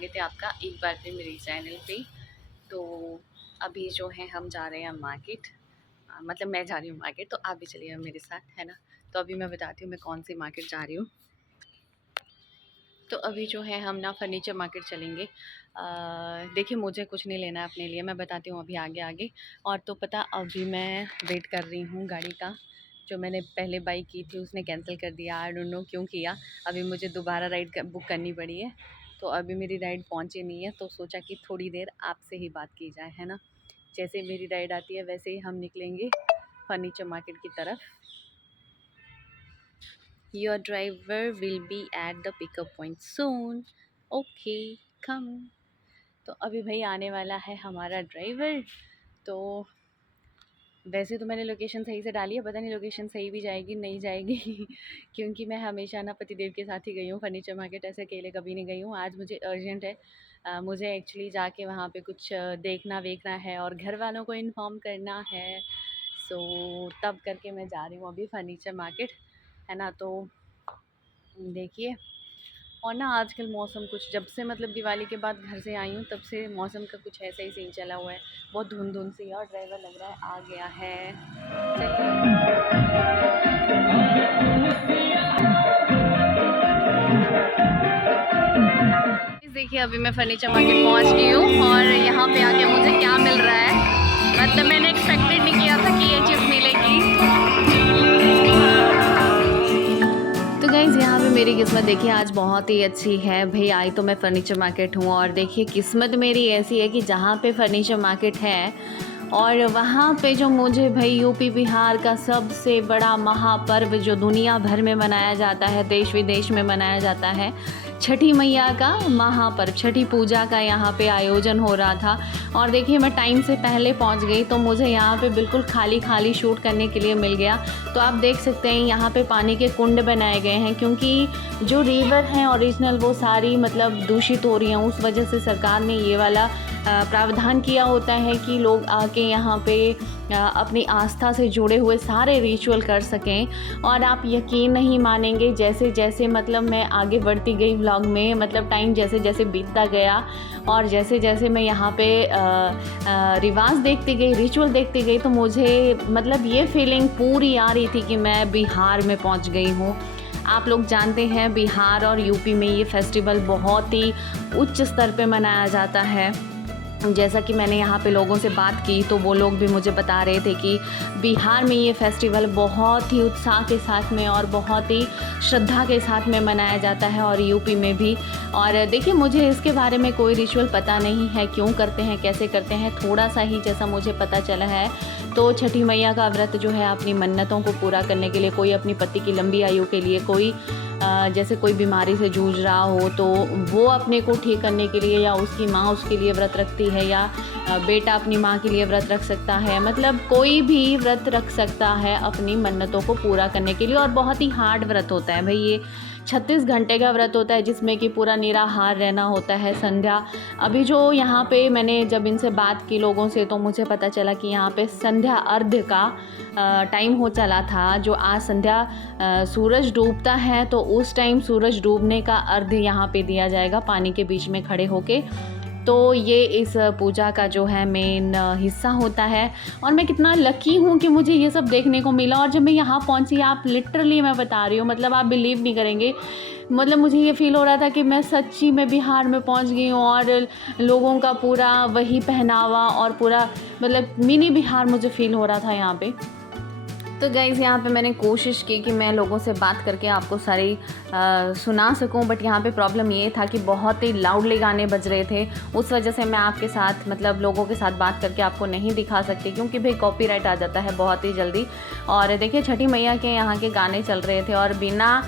स्वागत है आपका एक बार फिर मेरे चैनल पे। तो अभी जो है हम जा रहे हैं मार्केट, मतलब मैं जा रही हूँ मार्केट, तो आप भी चलिए मेरे साथ, है ना। तो अभी मैं बताती हूँ मैं कौन सी मार्केट जा रही हूँ। तो अभी जो है हम ना फर्नीचर मार्केट चलेंगे। देखिए मुझे कुछ नहीं लेना है अपने लिए, मैं बताती हूँ अभी आगे आगे। और तो पता, अभी मैं वेट कर रही हूँ गाड़ी का। जो मैंने पहले बाई की थी उसने कैंसिल कर दिया, आई डोंट नो क्यों किया। अभी मुझे दोबारा राइड बुक करनी पड़ी है। तो अभी मेरी राइड पहुँची नहीं है, तो सोचा कि थोड़ी देर आपसे ही बात की जाए, है ना। जैसे मेरी राइड आती है वैसे ही हम निकलेंगे फर्नीचर मार्केट की तरफ। Your driver will be at the pickup point soon. Okay, come. तो अभी भाई आने वाला है हमारा ड्राइवर। तो वैसे तो मैंने लोकेशन सही से डाली है, पता नहीं लोकेशन सही भी जाएगी नहीं जाएगी क्योंकि मैं हमेशा ना पतिदेव के साथ ही गई हूँ फर्नीचर मार्केट, ऐसे अकेले कभी नहीं गई हूँ। आज मुझे अर्जेंट है, मुझे एक्चुअली जाके वहाँ पे कुछ देखना वेखना है और घर वालों को इन्फॉर्म करना है। सो तब करके मैं जा रही हूँ अभी फर्नीचर मार्केट, है ना। तो देखिए, और ना आजकल मौसम कुछ, जब से मतलब दिवाली के बाद घर से आई हूँ तब से मौसम का कुछ ऐसा ही सीन चला हुआ है, बहुत धुंध धुंध सी है। और ड्राइवर लग रहा है आ गया है। देखिए अभी मैं फर्नीचर मार्केट पहुँच गई हूँ और यहाँ पे आके मुझे क्या मिल रहा है, मतलब मैंने एक्सपेक्टेड नहीं किया था कि ये चीज़ मिलेगी। तो गाइज़ यहाँ पे मेरी किस्मत देखिए आज बहुत ही अच्छी है भाई। आई तो मैं फ़र्नीचर मार्केट हूँ और देखिए किस्मत मेरी ऐसी है कि जहाँ पे फ़र्नीचर मार्केट है और वहाँ पे जो मुझे भाई यूपी बिहार का सबसे बड़ा महापर्व जो दुनिया भर में मनाया जाता है, देश विदेश में मनाया जाता है, छठी मैया का महापर्व, छठी पूजा का यहाँ पे आयोजन हो रहा था। और देखिए मैं टाइम से पहले पहुँच गई तो मुझे यहाँ पे बिल्कुल खाली खाली शूट करने के लिए मिल गया। तो आप देख सकते हैं यहाँ पे पानी के कुंड बनाए गए हैं, क्योंकि जो रिवर हैं ओरिजिनल वो सारी मतलब दूषित हो रही हैं। उस वजह से सरकार ने ये वाला प्रावधान किया होता है कि लोग आके यहाँ पे अपनी आस्था से जुड़े हुए सारे रिचुअल कर सकें। और आप यकीन नहीं मानेंगे, जैसे जैसे मतलब मैं आगे बढ़ती गई व्लॉग में, मतलब टाइम जैसे जैसे बीतता गया और जैसे जैसे मैं यहाँ पे रिवाज देखती गई, रिचुअल देखती गई, तो मुझे मतलब ये फीलिंग पूरी आ रही थी कि मैं बिहार में पहुँच गई हूँ। आप लोग जानते हैं बिहार और यूपी में ये फेस्टिवल बहुत ही उच्च स्तर पे मनाया जाता है। जैसा कि मैंने यहाँ पे लोगों से बात की तो वो लोग भी मुझे बता रहे थे कि बिहार में ये फेस्टिवल बहुत ही उत्साह के साथ में और बहुत ही श्रद्धा के साथ में मनाया जाता है, और यूपी में भी। और देखिए मुझे इसके बारे में कोई रिचुअल पता नहीं है, क्यों करते हैं कैसे करते हैं, थोड़ा सा ही जैसा मुझे पता चला है। तो छठी मैया का व्रत जो है अपनी मन्नतों को पूरा करने के लिए, कोई अपनी पति की लंबी आयु के लिए, कोई जैसे कोई बीमारी से जूझ रहा हो तो वो अपने को ठीक करने के लिए, या उसकी माँ उसके लिए व्रत रखती है, या बेटा अपनी माँ के लिए व्रत रख सकता है, मतलब कोई भी व्रत रख सकता है अपनी मन्नतों को पूरा करने के लिए। और बहुत ही हार्ड व्रत होता है भाई, ये 36 घंटे का व्रत होता है जिसमें कि पूरा निराहार रहना होता है। संध्या, अभी जो यहाँ पे मैंने जब इनसे बात की लोगों से तो मुझे पता चला कि यहाँ पे संध्या अर्घ्य का टाइम हो चला था। जो आज संध्या सूरज डूबता है तो उस टाइम सूरज डूबने का अर्घ्य यहाँ पे दिया जाएगा पानी के बीच में खड़े होके। तो ये इस पूजा का जो है मेन हिस्सा होता है। और मैं कितना लकी हूँ कि मुझे ये सब देखने को मिला। और जब मैं यहाँ पहुँची, आप लिटरली मैं बता रही हूँ, मतलब आप बिलीव नहीं करेंगे, मतलब मुझे ये फ़ील हो रहा था कि मैं सच्ची में बिहार में पहुँच गई हूँ। और लोगों का पूरा वही पहनावा और पूरा मतलब मिनी बिहार मुझे फ़ील हो रहा था यहाँ पे। तो गाइज़ यहाँ पे मैंने कोशिश की कि मैं लोगों से बात करके आपको सारी सुना सकूं, बट यहाँ पे प्रॉब्लम ये था कि बहुत ही लाउडली गाने बज रहे थे। उस वजह से मैं आपके साथ मतलब लोगों के साथ बात करके आपको नहीं दिखा सकती, क्योंकि भाई कॉपीराइट आ जाता है बहुत ही जल्दी। और देखिए छठी मैया के यहाँ के गाने चल रहे थे, और बिना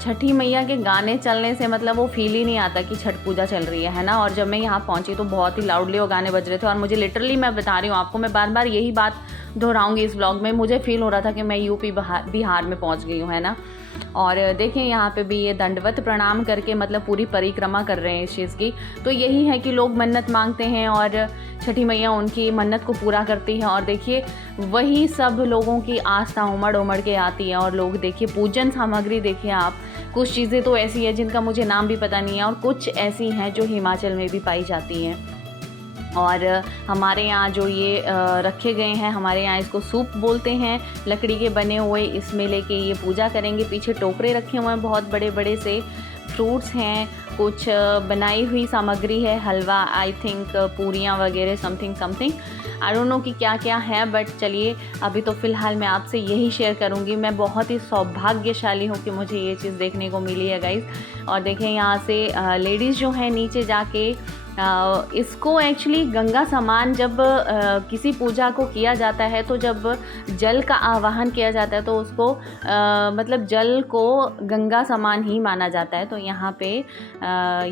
छठी मैया के गाने चलने से मतलब वो फील ही नहीं आता कि छठ पूजा चल रही है ना। और जब मैं यहाँ पहुँची तो बहुत ही लाउडली वो गाने बज रहे थे, और मुझे लिटरली मैं बता रही हूँ आपको, मैं बार बार यही बात दोहराऊंगी इस व्लॉग में, मुझे फ़ील हो रहा था कि मैं यूपी बिहार में पहुँच गई हूँ, है ना। और देखिए यहाँ पे भी ये दंडवत प्रणाम करके मतलब पूरी परिक्रमा कर रहे हैं इस चीज़ की। तो यही है कि लोग मन्नत मांगते हैं और छठी मैया उनकी मन्नत को पूरा करती है। और देखिए वही सब लोगों की आस्था उमड़ उमड़ के आती है, और लोग देखिए पूजन सामग्री देखिए आप, कुछ चीज़ें तो ऐसी है जिनका मुझे नाम भी पता नहीं है, और कुछ ऐसी हैं जो हिमाचल में भी पाई जाती हैं। और हमारे यहाँ जो ये रखे गए हैं, हमारे यहाँ इसको सूप बोलते हैं, लकड़ी के बने हुए, इसमें लेके ये पूजा करेंगे। पीछे टोकरे रखे हुए हैं बहुत बड़े बड़े से, फ्रूट्स हैं, कुछ बनाई हुई सामग्री है, हलवा, आई थिंक पूरियाँ वगैरह, समथिंग आई डोंट नो कि क्या क्या है, बट चलिए अभी तो फ़िलहाल मैं आपसे यही शेयर करूँगी। मैं बहुत ही सौभाग्यशाली हूँ कि मुझे ये चीज़ देखने को मिली है गाइज़। और देखें यहाँ से लेडीज़ जो है नीचे जाके इसको एक्चुअली गंगा समान जब किसी पूजा को किया जाता है, तो जब जल का आवाहन किया जाता है तो उसको मतलब जल को गंगा समान ही माना जाता है। तो यहाँ पे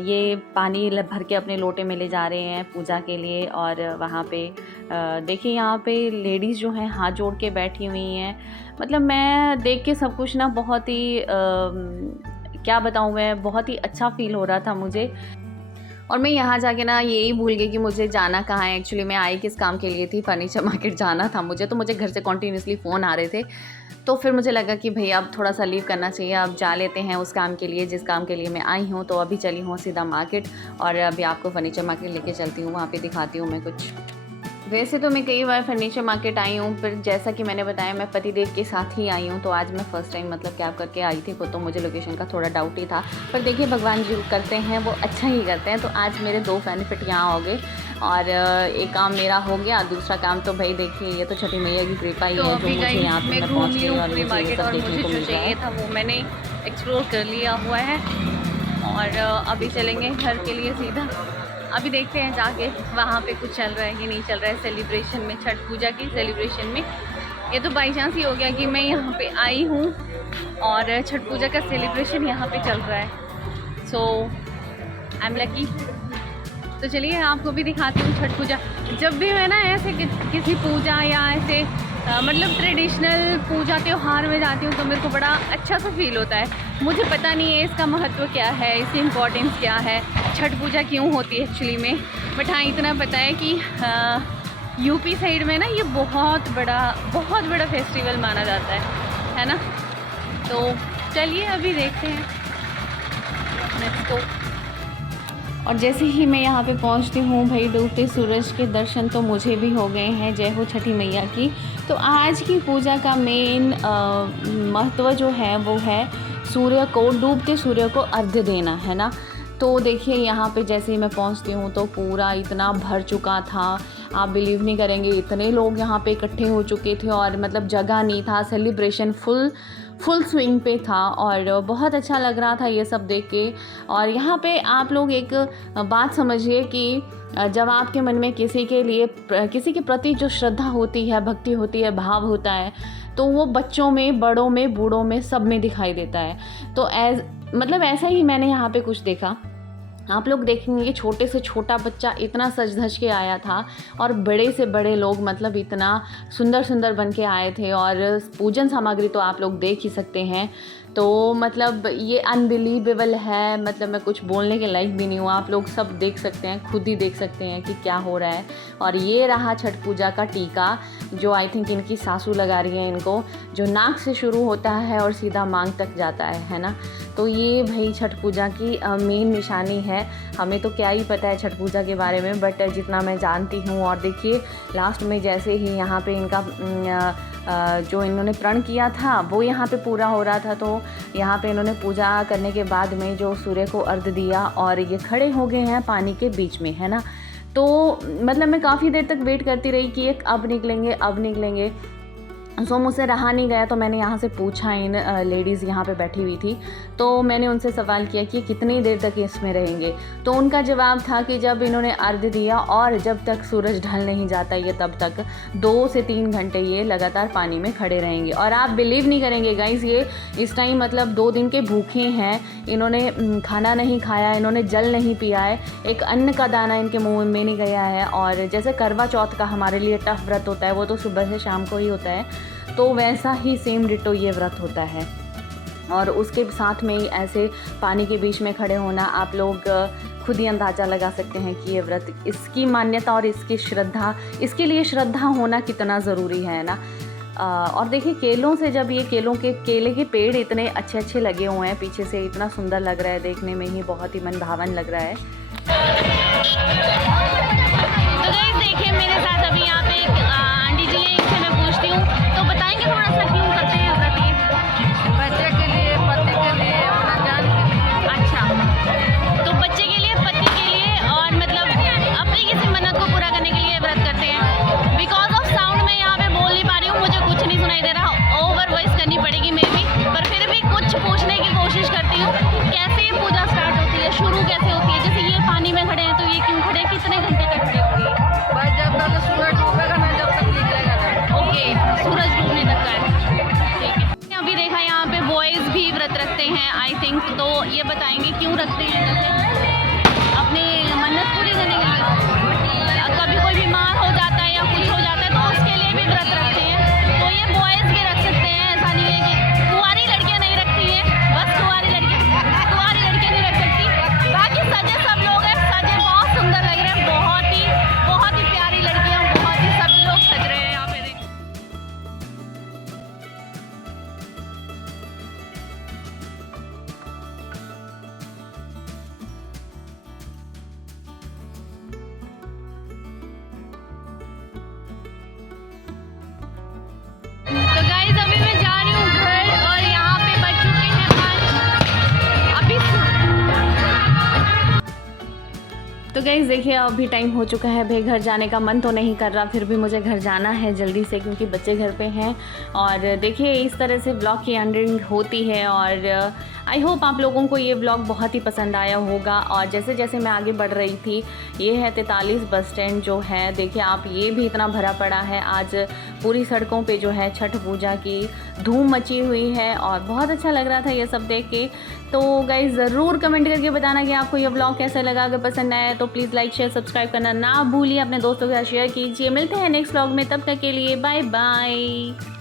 ये पानी भर के अपने लोटे में ले जा रहे हैं पूजा के लिए। और वहाँ पे देखिए यहाँ पे लेडीज़ जो हैं हाथ जोड़ के बैठी हुई हैं। मतलब मैं देख के सब कुछ ना बहुत ही क्या बताऊँ मैं, बहुत ही अच्छा फ़ील हो रहा था मुझे। और मैं यहाँ जाके ना यही भूल गई कि मुझे जाना कहाँ है। एक्चुअली मैं आई किस काम के लिए थी, फर्नीचर मार्केट जाना था मुझे। तो मुझे घर से कॉन्टीन्यूसली फ़ोन आ रहे थे, तो फिर मुझे लगा कि भैया अब थोड़ा सा लीव करना चाहिए, अब जा लेते हैं उस काम के लिए जिस काम के लिए मैं आई हूँ। तो अभी चली हूँ सीधा मार्केट, और अभी आपको फर्नीचर मार्केट लेके चलती हूँ, वहाँ पे दिखाती हूँ मैं कुछ। वैसे तो मैं कई बार फर्नीचर मार्केट आई हूँ, फिर जैसा कि मैंने बताया मैं पतिदेव के साथ ही आई हूँ। तो आज मैं फ़र्स्ट टाइम मतलब कैब करके आई थी, तो मुझे लोकेशन का थोड़ा डाउट ही था, पर देखिए भगवान जो करते हैं वो अच्छा ही करते हैं। तो आज मेरे 2 बेनिफिट यहाँ हो गए, और एक काम मेरा हो गया, दूसरा काम तो भाई देखिए ये तो छठी मैया की कृपा ही है जो मुझे यहाँ पे मैं पहुँच गई और मुझे ये सब देखने को मिल गया था। वो मैंने एक्सप्लोर कर लिया हुआ है, और अभी चलेंगे घर के लिए सीधा। अभी देखते हैं जाके वहाँ पे कुछ चल रहा है कि नहीं चल रहा है सेलिब्रेशन में, छठ पूजा की सेलिब्रेशन में। ये तो बाई चांस ही हो गया कि मैं यहाँ पे आई हूँ और छठ पूजा का सेलिब्रेशन यहाँ पे चल रहा है। सो आई एम लकी। तो चलिए आपको भी दिखाती हूँ छठ पूजा। जब भी मैं ना ऐसे किसी पूजा या ऐसे मतलब ट्रेडिशनल पूजा त्यौहार में जाती हूँ तो मेरे को बड़ा अच्छा सा फील होता है। मुझे पता नहीं है इसका महत्व क्या है, इसकी इम्पोर्टेंस क्या है, छठ पूजा क्यों होती है एक्चुअली में, बट हाँ इतना पता है कि यूपी साइड में ना ये बहुत बड़ा फेस्टिवल माना जाता है ना। तो चलिए अभी देखते हैं, लेट्स गो। और जैसे ही मैं यहाँ पे पहुँचती हूँ भाई, डूबते सूरज के दर्शन तो मुझे भी हो गए हैं, जय हो छठी मैया की। तो आज की पूजा का मेन महत्व जो है वो है सूर्य को, डूबते सूर्य को अर्घ्य देना, है ना। तो देखिए यहाँ पे जैसे ही मैं पहुँचती हूँ तो पूरा इतना भर चुका था, आप बिलीव नहीं करेंगे, इतने लोग यहाँ पे इकट्ठे हो चुके थे और मतलब जगह नहीं था, सेलिब्रेशन फुल स्विंग पे था और बहुत अच्छा लग रहा था ये सब देख के। और यहाँ पे आप लोग एक बात समझिए कि जब आपके मन में किसी के प्रति जो श्रद्धा होती है, भक्ति होती है, भाव होता है, तो वो बच्चों में, बड़ों में, बूढ़ों में, सब में दिखाई देता है। तो मतलब ऐसा ही मैंने यहाँ पे कुछ देखा। आप लोग देखेंगे छोटे से छोटा बच्चा इतना सज धज के आया था और बड़े से बड़े लोग मतलब इतना सुंदर बन के आए थे। और पूजन सामग्री तो आप लोग देख ही सकते हैं। तो मतलब ये अनबिलीवेबल है, मतलब मैं कुछ बोलने के लायक भी नहीं हूँ। आप लोग सब देख सकते हैं, खुद ही देख सकते हैं कि क्या हो रहा है। और ये रहा छठ पूजा का टीका जो आई थिंक इनकी सासू लगा रही है इनको, जो नाक से शुरू होता है और सीधा मांग तक जाता है ना। तो ये भाई छठ पूजा की मेन निशानी है। हमें तो क्या ही पता है छठ पूजा के बारे में, बट जितना मैं जानती हूँ। और देखिए लास्ट में जैसे ही यहाँ पे इनका जो इन्होंने प्रण किया था वो यहाँ पे पूरा हो रहा था। तो यहाँ पे इन्होंने पूजा करने के बाद में जो सूर्य को अर्घ्य दिया और ये खड़े हो गए हैं पानी के बीच में, है ना। तो मतलब मैं काफ़ी देर तक वेट करती रही कि एक अब निकलेंगे। सो मुझसे रहा नहीं गया, तो मैंने यहाँ से पूछा, इन लेडीज़ यहाँ पे बैठी हुई थी, तो मैंने उनसे सवाल किया कि कितनी देर तक इसमें रहेंगे। तो उनका जवाब था कि जब इन्होंने अर्घ्य दिया और जब तक सूरज ढल नहीं जाता ये, तब तक 2 से 3 घंटे ये लगातार पानी में खड़े रहेंगे। और आप बिलीव नहीं करेंगे गाइस, ये इस टाइम मतलब 2 दिन के भूखे हैं, इन्होंने खाना नहीं खाया, इन्होंने जल नहीं पिया है, एक अन्न का दाना इनके मुँह में नहीं गया है। और जैसे करवा चौथ का हमारे लिए टफ व्रत होता है, वो तो सुबह से शाम को ही होता है, तो वैसा ही सेम डिटो ये व्रत होता है। और उसके साथ में ही ऐसे पानी के बीच में खड़े होना, आप लोग खुद ही अंदाज़ा लगा सकते हैं कि ये व्रत, इसकी मान्यता और इसकी श्रद्धा, इसके लिए श्रद्धा होना कितना ज़रूरी है ना। और देखिए केलों से, जब ये केले के पेड़ इतने अच्छे अच्छे लगे हुए हैं, पीछे से इतना सुंदर लग रहा है, देखने में ही बहुत ही मन भावन लग रहा है। तो गाइस देखिए मेरे साथ अभी यहाँ पे एक आंटी जी है, इनसे मैं पूछती हूँ, तो बताएंगे थोड़ा सा क्यों करते हैं व्रत ये? बच्चे के लिए, पति के लिए, अपना जान के लिए। अच्छा, तो बच्चे के लिए, पति के लिए, और मतलब अपनी किसी मन्नत को पूरा करने के लिए व्रत करते हैं। बिकॉज ऑफ साउंड मैं यहाँ पे बोल नहीं पा रही हूँ, मुझे कुछ नहीं सुनाई दे रहा, ओवर वॉइस करनी पड़ेगी मे बी, पर फिर भी कुछ पूछने की कोशिश करती हूँ। कैसे ये पूजा स्टार्ट होती है, शुरू कैसे होती है? जैसे ये पानी में खड़े हैं तो ये क्यों खड़े हैं, कितने घंटे तक खड़े होंगे? भाई जब तक सूरज डूबेगा ना, जब तक निकलेगा ना। ओके, सूरज डूबने तक का है, ठीक है। अभी देखा यहाँ पे बॉयज़ भी व्रत रखते हैं आई थिंक, तो ये बताएंगे क्यों रखते हैं? जैसे अपनी मन्नत पूरी करने के लिए, कभी कोई बीमार हो जाता है या कुछ हो जाता है तो उसके लिए भी व्रत रखते हैं। तो ये बॉयज़ भी रख सकते हैं, ऐसा नहीं है कि कुंवारी लड़कियाँ नहीं रखती हैं, बस कुंवारी लड़कियाँ नहीं रख सकती। बाकी सजे सब लोग हैं, सजे बहुत सुंदर लग रहे हैं, बहुत ही प्यारी लड़कियाँ, बहुत ही सब लोग सज रहे हैं यहाँ पे। देखिए तो गाइस अभी मैं जा रही हूँ घर, और यहाँ पे बज चुके हैं 5 अभी। तो गाइस देखिए अभी टाइम हो चुका है, भाई घर जाने का मन तो नहीं कर रहा, फिर भी मुझे घर जाना है जल्दी से क्योंकि बच्चे घर पे हैं। और देखिए इस तरह से ब्लॉग की एंडिंग होती है, और आई होप आप लोगों को ये ब्लॉग बहुत ही पसंद आया होगा। और जैसे जैसे मैं आगे बढ़ रही थी, ये है 43 बस स्टैंड जो है, देखिए आप, ये भी इतना भरा पड़ा है। आज पूरी सड़कों पे जो है छठ पूजा की धूम मची हुई है, और बहुत अच्छा लग रहा था ये सब देख के। तो गाइस ज़रूर कमेंट करके बताना कि आपको ये ब्लॉग कैसा लगा। अगर पसंद आया तो प्लीज़ लाइक शेयर सब्सक्राइब करना ना भूलिए, अपने दोस्तों के साथ शेयर कीजिए। मिलते हैं नेक्स्ट ब्लॉग में, तब तक के लिए बाय बाय।